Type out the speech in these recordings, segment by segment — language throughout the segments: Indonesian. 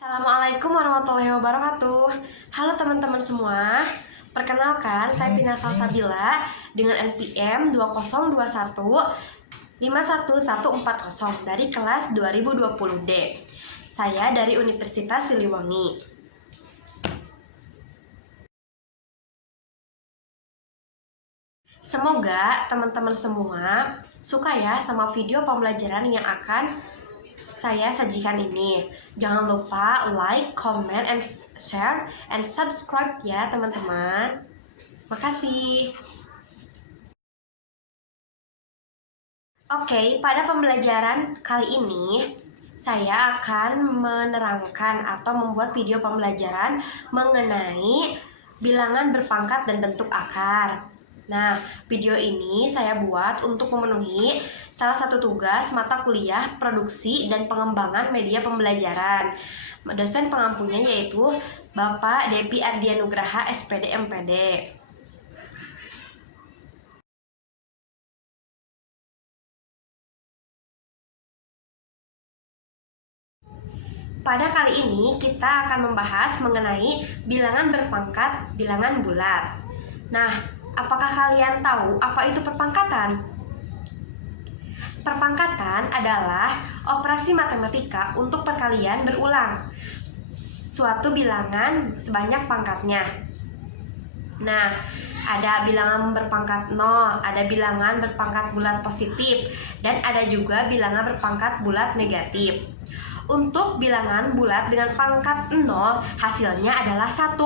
Assalamualaikum warahmatullahi wabarakatuh. Halo teman-teman semua. Perkenalkan, saya Pina Salsabila dengan NPM 202151140 dari kelas 2020D. Saya dari Universitas Siliwangi. Semoga teman-teman semua suka ya sama video pembelajaran yang akan saya sajikan ini. Jangan lupa like, comment, and share, and subscribe ya teman-teman. Makasih. Oke, pada pembelajaran kali ini saya akan menerangkan atau membuat video pembelajaran mengenai bilangan berpangkat dan bentuk akar. Nah, video ini saya buat untuk memenuhi salah satu tugas mata kuliah produksi dan pengembangan media pembelajaran. Dosen pengampunya yaitu Bapak Depi Ardianugraha SPD MPD. Pada kali ini kita akan membahas mengenai bilangan berpangkat, bilangan bulat. Nah, apakah kalian tahu apa itu perpangkatan? Perpangkatan adalah operasi matematika untuk perkalian berulang suatu bilangan sebanyak pangkatnya. Nah, ada bilangan berpangkat 0, ada bilangan berpangkat bulat positif, dan ada juga bilangan berpangkat bulat negatif. Untuk bilangan bulat dengan pangkat 0, hasilnya adalah 1.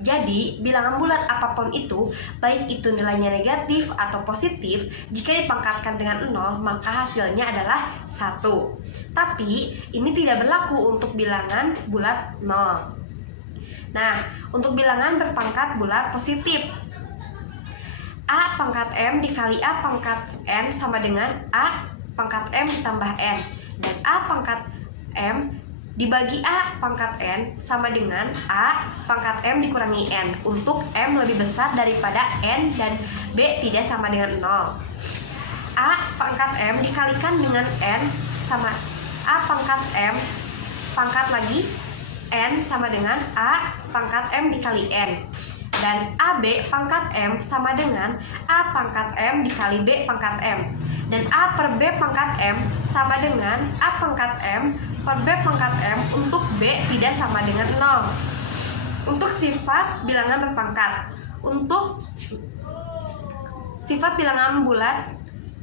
Jadi, bilangan bulat apapun itu, baik itu nilainya negatif atau positif, jika dipangkatkan dengan 0, maka hasilnya adalah 1. Tapi, ini tidak berlaku untuk bilangan bulat 0. Nah, untuk bilangan berpangkat bulat positif, A pangkat M dikali A pangkat N sama dengan A pangkat M ditambah N. Dan A pangkat M dibagi A pangkat N sama dengan A pangkat M dikurangi N, untuk M lebih besar daripada N dan B tidak sama dengan 0. A pangkat M dikalikan dengan N sama A pangkat M pangkat lagi N sama dengan A pangkat M dikali N. Dan AB pangkat M sama dengan A pangkat M dikali B pangkat M. Dan A per B pangkat M sama dengan A pangkat M per B pangkat M, untuk B tidak sama dengan 0. Untuk sifat bilangan berpangkat, untuk sifat bilangan bulat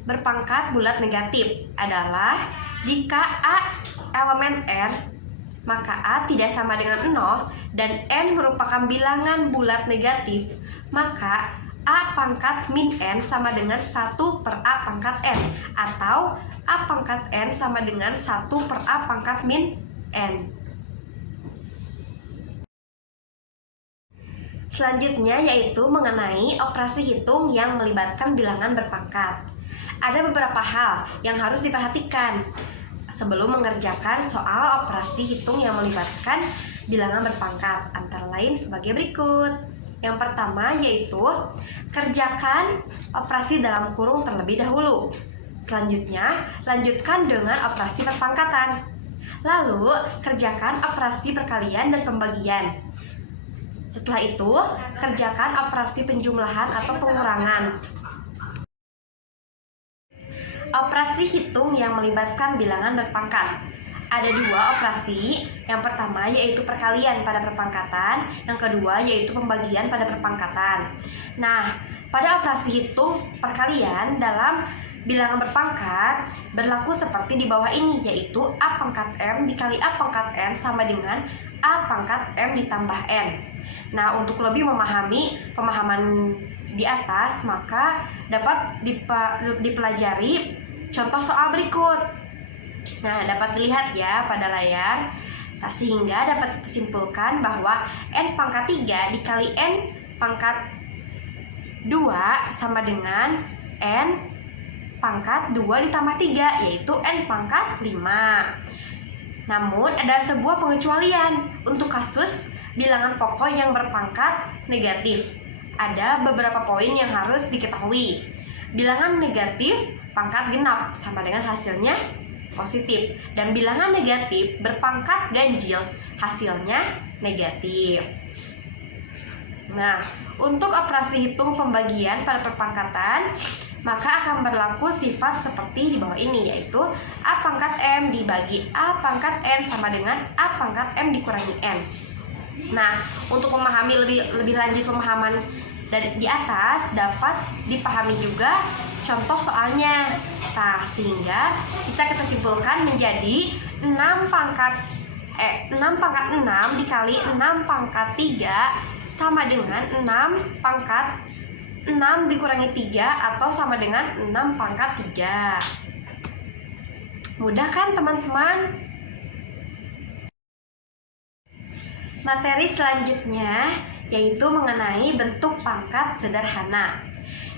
berpangkat bulat negatif adalah jika A elemen R, maka A tidak sama dengan 0 dan N merupakan bilangan bulat negatif, maka A pangkat min N sama dengan 1 per A pangkat N, atau A pangkat N sama dengan 1 per A pangkat min N. Selanjutnya yaitu mengenai operasi hitung yang melibatkan bilangan berpangkat. Ada beberapa hal yang harus diperhatikan sebelum mengerjakan soal operasi hitung yang melibatkan bilangan berpangkat, antara lain sebagai berikut. Yang pertama yaitu kerjakan operasi dalam kurung terlebih dahulu. Selanjutnya, lanjutkan dengan operasi perpangkatan. Lalu, kerjakan operasi perkalian dan pembagian. Setelah itu, kerjakan operasi penjumlahan atau pengurangan. Operasi hitung yang melibatkan bilangan berpangkat. Ada dua operasi, yang pertama yaitu perkalian pada perpangkatan, yang kedua yaitu pembagian pada perpangkatan. Nah, pada operasi hitung perkalian dalam bilangan berpangkat berlaku seperti di bawah ini, yaitu A pangkat M dikali A pangkat N sama dengan A pangkat M ditambah N. Nah, untuk lebih memahami pemahaman di atas, maka dapat dipelajari contoh soal berikut. Nah, dapat dilihat ya pada layar. Nah, sehingga dapat disimpulkan bahwa N pangkat 3 dikali N pangkat 2 sama dengan N pangkat 2 ditambah 3, yaitu N pangkat 5. Namun, ada sebuah pengecualian untuk kasus bilangan pokok yang berpangkat negatif. Ada beberapa poin yang harus diketahui. Bilangan negatif pangkat genap sama dengan hasilnya positif, dan bilangan negatif berpangkat ganjil hasilnya negatif. Nah, untuk operasi hitung pembagian pada perpangkatan, maka akan berlaku sifat seperti di bawah ini, yaitu A pangkat M dibagi A pangkat N sama dengan A pangkat M dikurangi N. Nah, untuk memahami lebih lanjut pemahaman dari di atas, dapat dipahami juga contoh soalnya. Nah, sehingga bisa kita simpulkan menjadi 6 pangkat 6 dikali 6 pangkat 3 sama dengan 6 pangkat 6 dikurangi 3 atau sama dengan 6 pangkat 3. Mudah kan teman-teman? Materi selanjutnya yaitu mengenai bentuk pangkat sederhana.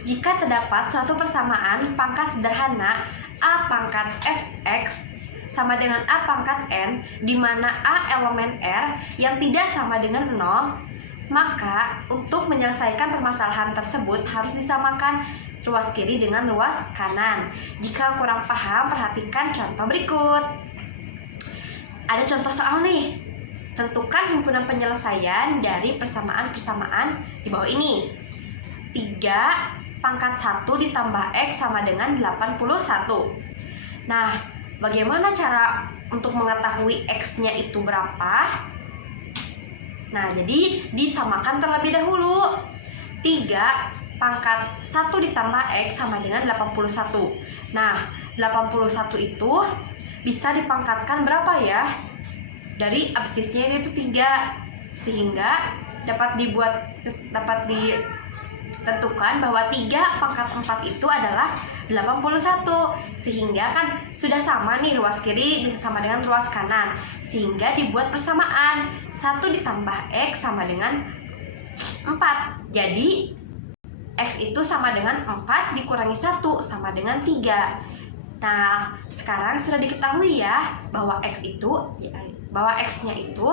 Jika terdapat suatu persamaan pangkat sederhana A pangkat fx sama dengan A pangkat n, di mana A elemen R yang tidak sama dengan 0, maka untuk menyelesaikan permasalahan tersebut harus disamakan ruas kiri dengan ruas kanan. Jika kurang paham, perhatikan contoh berikut. Ada contoh soal nih. Tentukan himpunan penyelesaian dari persamaan-persamaan di bawah ini. 3 pangkat 1 ditambah X sama dengan 81. Nah, bagaimana cara untuk mengetahui X-nya itu berapa? Nah, jadi disamakan terlebih dahulu. 3 pangkat 1 ditambah X sama dengan 81. Nah, 81 itu bisa dipangkatkan berapa ya? Dari absisnya itu 3, sehingga dapat ditentukan bahwa 3 pangkat 4 itu adalah 81, sehingga kan sudah sama nih ruas kiri sama dengan ruas kanan, sehingga dibuat persamaan 1 ditambah X sama dengan 4. Jadi X itu sama dengan 4 dikurangi 1 sama dengan 3. Nah, sekarang sudah diketahui ya bahwa X-nya itu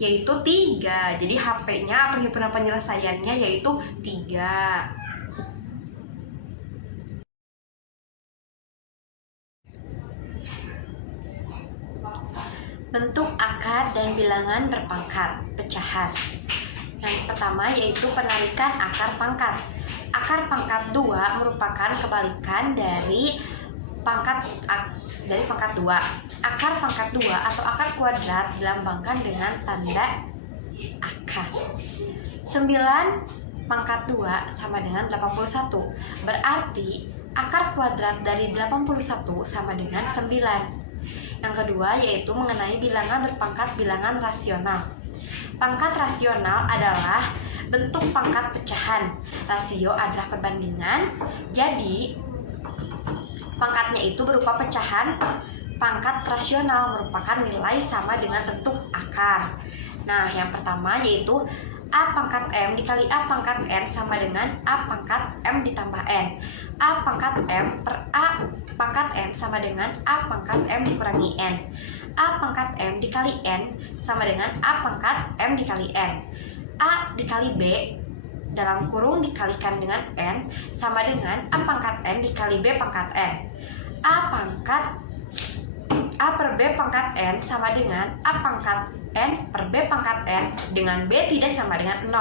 yaitu 3. Jadi HP-nya atau himpunan penyelesaiannya yaitu 3. Bentuk akar dan bilangan berpangkat, pecahan. Yang pertama yaitu penarikan akar pangkat. Akar pangkat 2 merupakan kebalikan dari pangkat 2. Akar pangkat 2 atau akar kuadrat dilambangkan dengan tanda akar. 9 pangkat 2 sama dengan 81. Berarti akar kuadrat dari 81 sama dengan 9. Yang kedua yaitu mengenai bilangan berpangkat bilangan rasional. Pangkat rasional adalah bentuk pangkat pecahan. Rasio adalah perbandingan. Jadi pangkatnya itu berupa pecahan. Pangkat rasional merupakan nilai sama dengan bentuk akar. Nah, yang pertama yaitu A pangkat M dikali A pangkat N sama dengan A pangkat M ditambah N. A pangkat M per A pangkat N sama dengan A pangkat M dikurangi N. A pangkat M dikali N sama dengan A pangkat M dikali N. A dikali B dalam kurung dikalikan dengan N sama dengan A pangkat N dikali B pangkat N. A per B pangkat N sama dengan A pangkat N per B pangkat N dengan B tidak sama dengan 0.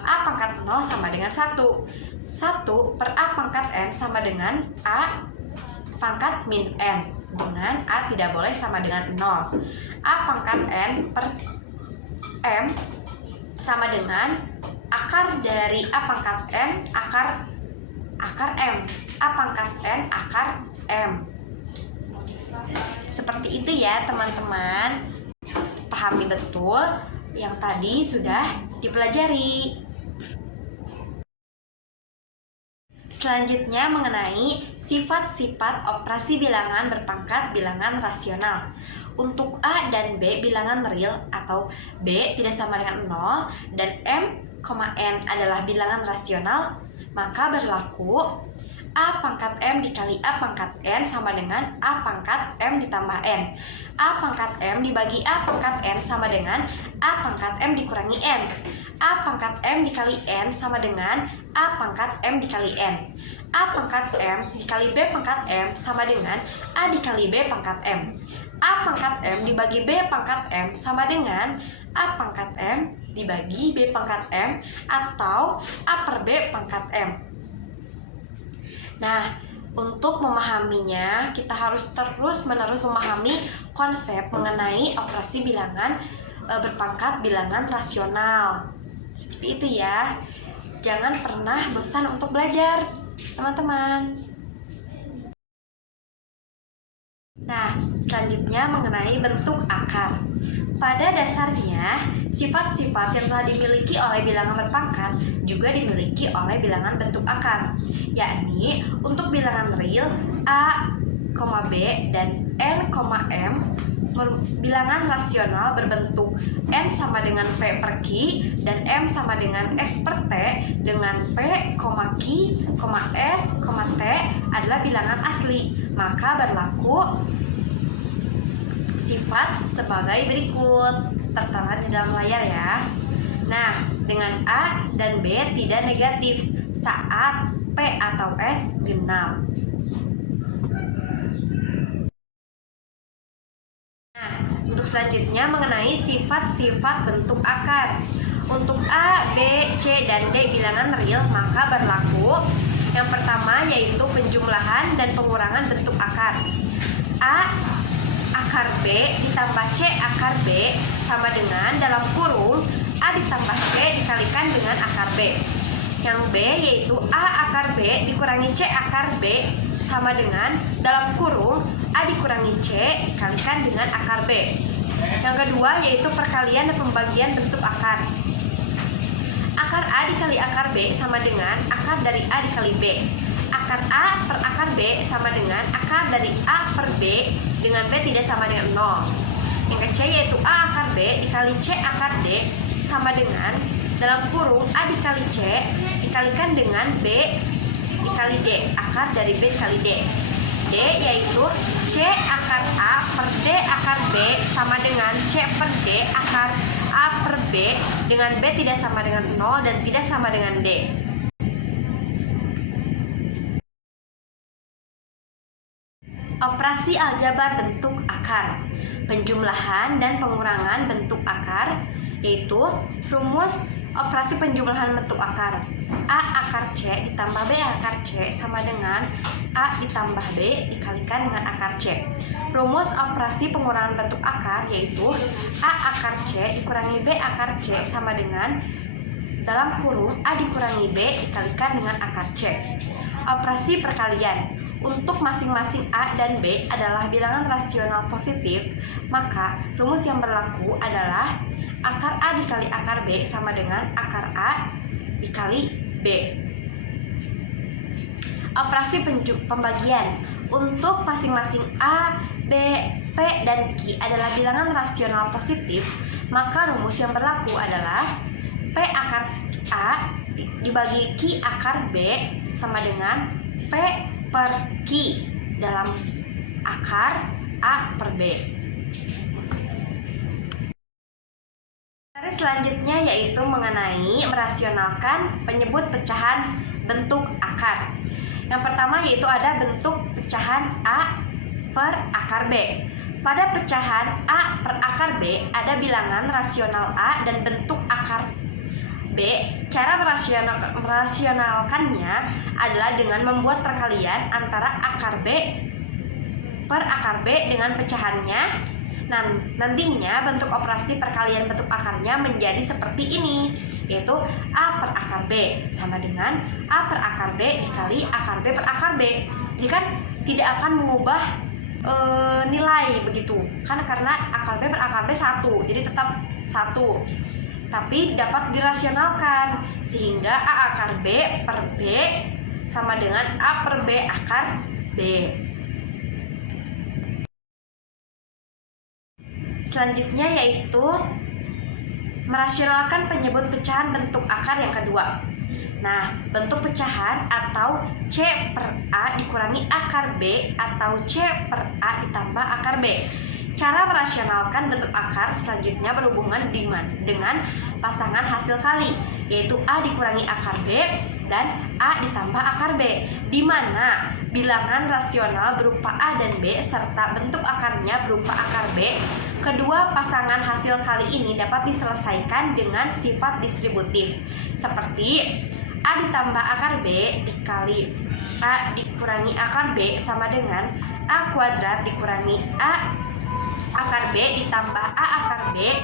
A pangkat 0 sama dengan 1. 1 per A pangkat N sama dengan A pangkat min N dengan A tidak boleh sama dengan 0. A pangkat N per M sama dengan akar dari A pangkat N akar M. A pangkat N akar M. Seperti itu ya teman-teman. Pahami betul yang tadi sudah dipelajari. Selanjutnya mengenai sifat-sifat operasi bilangan berpangkat bilangan rasional. Untuk A dan B bilangan real atau B tidak sama dengan 0 dan M, N adalah bilangan rasional, maka berlaku A pangkat M dikali A pangkat N sama dengan A pangkat M ditambah N. A pangkat M dibagi A pangkat N sama dengan A pangkat M dikurangi N. A pangkat M dikali N sama dengan A pangkat M dikali N. A pangkat M dikali B pangkat M sama dengan A dikali B pangkat M. A pangkat M dibagi B pangkat M sama dengan A pangkat M dibagi B pangkat M atau A per B pangkat M. Nah, untuk memahaminya, kita harus terus-menerus memahami konsep mengenai operasi bilangan berpangkat bilangan rasional. Seperti itu ya. Jangan pernah bosan untuk belajar, teman-teman. Nah, selanjutnya mengenai bentuk akar. Pada dasarnya, sifat-sifat yang telah dimiliki oleh bilangan berpangkat juga dimiliki oleh bilangan bentuk akar, yakni untuk bilangan real A, B, dan N, M, bilangan rasional berbentuk N sama dengan P per Q dan M sama dengan S per T dengan P, Q, S, T adalah bilangan asli. Maka berlaku sifat sebagai berikut, tertera di dalam layar ya. Nah, dengan A dan B tidak negatif saat P atau S genap. Nah, untuk selanjutnya mengenai sifat-sifat bentuk akar. Untuk A, B, C, dan D bilangan real maka berlaku yang pertama yaitu penjumlahan dan pengurangan bentuk akar. A akar B ditambah C akar B sama dengan dalam kurung A ditambah C dikalikan dengan akar B. Yang B yaitu A akar B dikurangi C akar B sama dengan dalam kurung A dikurangi C dikalikan dengan akar B. Yang kedua yaitu perkalian dan pembagian bentuk akar. Akar A dikali akar B sama dengan akar dari A dikali B. Akar A per akar B sama dengan akar dari A per B dengan B tidak sama dengan 0. Yang ke C yaitu A akar B dikali C akar D sama dengan dalam kurung A dikali C dikalikan dengan B dikali D, akar dari B dikali D. D yaitu C akar A per D akar B sama dengan C per D akar A per B dengan B tidak sama dengan 0 dan tidak sama dengan D. Operasi aljabar bentuk akar, penjumlahan dan pengurangan bentuk akar, yaitu rumus operasi penjumlahan bentuk akar. A akar C ditambah B akar C sama dengan A ditambah B dikalikan dengan akar C. Rumus operasi pengurangan bentuk akar yaitu A akar C dikurangi B akar C sama dengan dalam kurung A dikurangi B dikalikan dengan akar C. Operasi perkalian. Untuk masing-masing A dan B adalah bilangan rasional positif, maka rumus yang berlaku adalah akar A dikali akar B sama dengan akar A dikali B. Operasi pembagian. Untuk masing-masing A, B, P, dan Q adalah bilangan rasional positif, maka rumus yang berlaku adalah P akar A dibagi Q akar B sama dengan P per Q dalam akar A per B. Selanjutnya yaitu mengenai merasionalkan penyebut pecahan bentuk akar. Yang pertama yaitu ada bentuk pecahan A per akar B. Pada pecahan A per akar B ada bilangan rasional A dan bentuk akar B. Cara merasionalkannya adalah dengan membuat perkalian antara akar B per akar B dengan pecahannya. Nantinya bentuk operasi perkalian bentuk akarnya menjadi seperti ini, yaitu A per akar B sama dengan A per akar B dikali akar B per akar B. Jadi kan tidak akan mengubah nilai begitu kan, karena akar B per akar B 1, jadi tetap 1, tapi dapat dirasionalkan sehingga A akar B per B sama dengan A per B akar B. Selanjutnya yaitu merasionalkan penyebut pecahan bentuk akar yang kedua. Nah, bentuk pecahan atau C per A dikurangi akar B atau C per A ditambah akar B. Cara merasionalkan bentuk akar selanjutnya berhubungan dengan pasangan hasil kali, yaitu A dikurangi akar B dan A ditambah akar B, di mana bilangan rasional berupa A dan B serta bentuk akarnya berupa akar B. Kedua pasangan hasil kali ini dapat diselesaikan dengan sifat distributif, seperti A ditambah akar B dikali A dikurangi akar B sama dengan A kuadrat dikurangi A akar B ditambah A akar B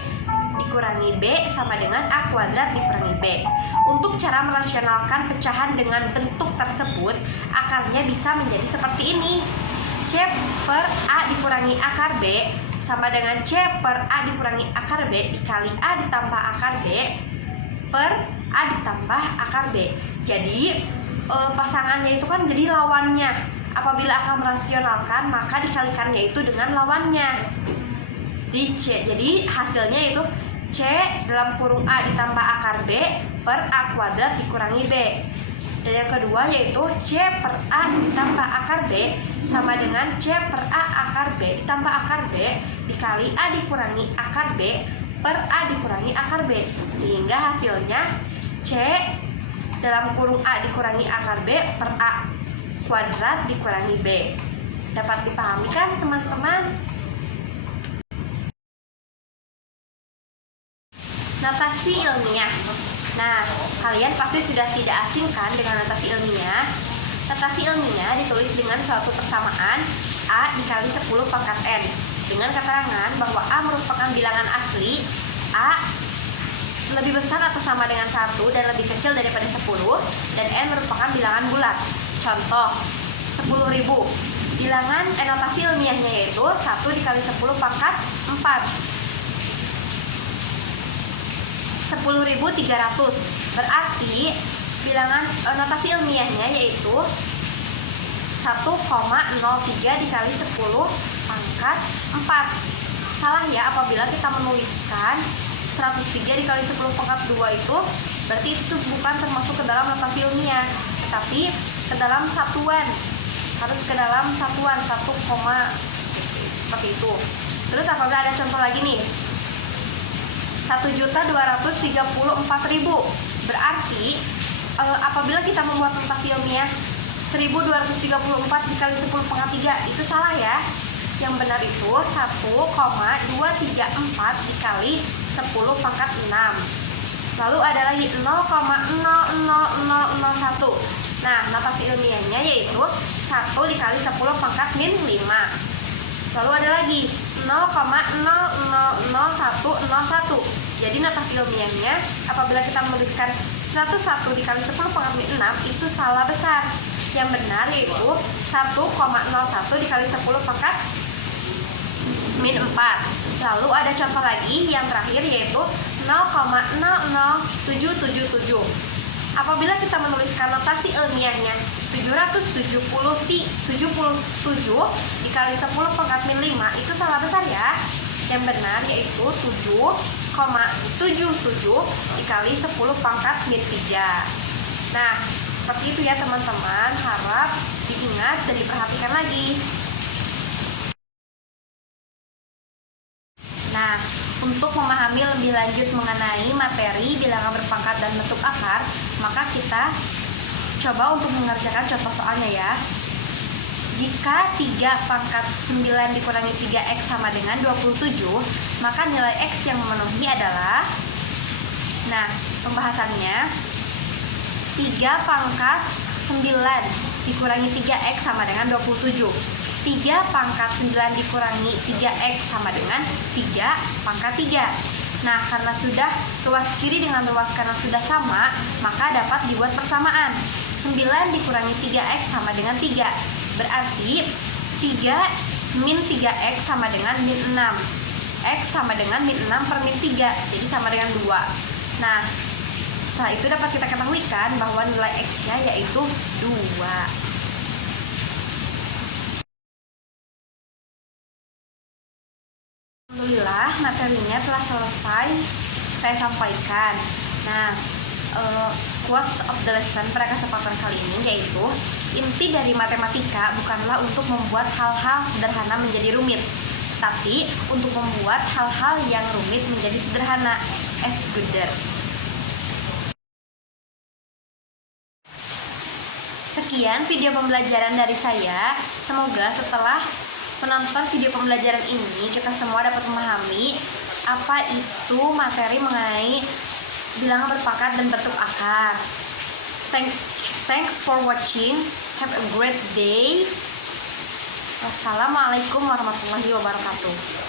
dikurangi B sama dengan A kuadrat dikurangi B. Untuk cara merasionalkan pecahan dengan bentuk tersebut, akarnya bisa menjadi seperti ini. C per A dikurangi akar B sama dengan C per A dikurangi akar B dikali A ditambah akar B per A ditambah akar B. Jadi pasangannya itu kan jadi lawannya. Apabila akan merasionalkan, maka dikalikannya itu dengan lawannya di C. Jadi hasilnya itu C dalam kurung A ditambah akar B per A kuadrat dikurangi B. Dan yang kedua yaitu C per A ditambah akar B sama dengan C per A akar B ditambah akar B dikali A dikurangi akar B per A dikurangi akar B. Sehingga hasilnya C dalam kurung A dikurangi akar B per A kuadrat dikurangi B. Dapat dipahami kan teman-teman? Notasi ilmiah. Nah, kalian pasti sudah tidak asing kan dengan notasi ilmiah. Notasi ilmiah ditulis dengan suatu persamaan A dikali 10 pangkat N dengan keterangan bahwa A merupakan bilangan asli, A lebih besar atau sama dengan 1 dan lebih kecil daripada 10, dan N merupakan bilangan bulat. Contoh 10.000. Bilangan notasi ilmiahnya yaitu 1 dikali 10 pangkat 4. 10.300. Berarti bilangan notasi ilmiahnya yaitu 1,03 dikali 10 pangkat 4. Salah ya apabila kita menuliskan 103 dikali 10 pangkat 2 itu berarti itu bukan termasuk ke dalam notasi ilmiah, tetapi ke dalam satuan. Harus ke dalam satuan 1, seperti itu. Terus apabila ada contoh lagi nih 1.234.000. Berarti apabila kita membuat notasi ilmiah 1.234 dikali 10 pangkat 3 itu salah ya. Yang benar itu 1,234 dikali 10 pangkat 6. Lalu ada lagi 0,00001. Nah, notasi ilmiahnya yaitu 1 dikali 10 pangkat min 5. Lalu ada lagi 0,0000101. Jadi notasi ilmiahnya apabila kita menuliskan 101 dikali 10 pangkat min 6 itu salah besar. Yang benar yaitu 1,01 dikali 10 pangkat min 4. Lalu ada contoh lagi yang terakhir yaitu 0,00777. Apabila kita menuliskan notasi ilmiahnya 777 dikali 10 pangkat min 5 itu salah besar ya. Yang benar yaitu 7,77 dikali 10 pangkat min 3. Nah, seperti itu ya teman-teman, harap diingat dan diperhatikan lagi. Nah, untuk memahami lebih lanjut mengenai materi bilangan berpangkat dan bentuk akar, maka kita coba untuk mengerjakan contoh soalnya ya. Jika 3 pangkat 9 dikurangi 3x sama dengan 27, maka nilai x yang memenuhi adalah, nah pembahasannya 3 pangkat 9 dikurangi 3x sama dengan 27. 3 pangkat 9 dikurangi 3x sama dengan 3 pangkat 3. Nah, karena sudah ruas kiri dengan ruas kanan sudah sama, maka dapat dibuat persamaan. 9 dikurangi 3x sama dengan 3. Berarti 3 min 3x sama dengan min 6. X sama dengan min 6 per min 3, jadi sama dengan 2. Nah, setelah itu dapat kita ketahuikan bahwa nilai x-nya yaitu 2. Alhamdulillah materinya telah selesai saya sampaikan. Nah, quotes of the lesson pada kesempatan kali ini yaitu inti dari matematika bukanlah untuk membuat hal-hal sederhana menjadi rumit, tapi untuk membuat hal-hal yang rumit menjadi sederhana. As gooder. sekian video pembelajaran dari saya. Semoga setelah menonton video pembelajaran ini kita semua dapat memahami apa itu materi mengenai bilangan berpangkat dan bentuk akar. Thanks for watching. Have a great day. Wassalamualaikum warahmatullahi wabarakatuh.